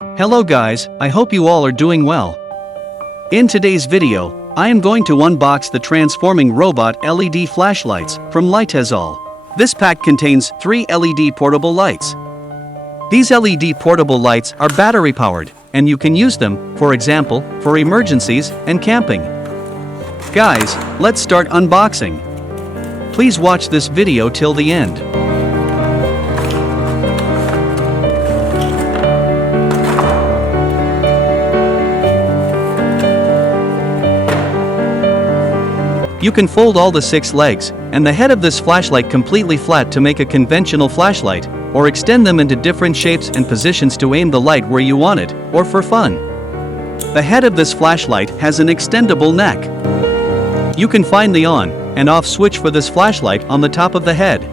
Hello guys, I hope you all are doing well. In today's video, I am going to unbox the transforming robot LED flashlights from LitezAll. This pack contains 3 LED portable lights. These LED portable lights are battery powered, and you can use them, for example, for emergencies and camping. Guys, let's start unboxing. Please watch this video till the end. You can fold all the 6 legs and the head of this flashlight completely flat to make a conventional flashlight, or extend them into different shapes and positions to aim the light where you want it, or for fun. The head of this flashlight has an extendable neck. You can find the on and off switch for this flashlight on the top of the head.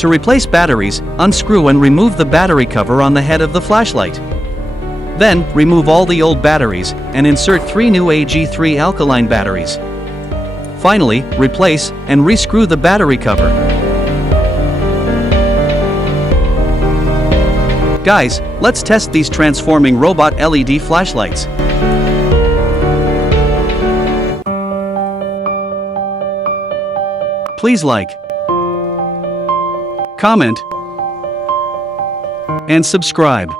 To replace batteries, unscrew and remove the battery cover on the head of the flashlight. Then, remove all the old batteries, and insert 3 new AG3 alkaline batteries. Finally, replace and re-screw the battery cover. Guys, let's test these transforming robot LED flashlights. Please like, comment, and subscribe.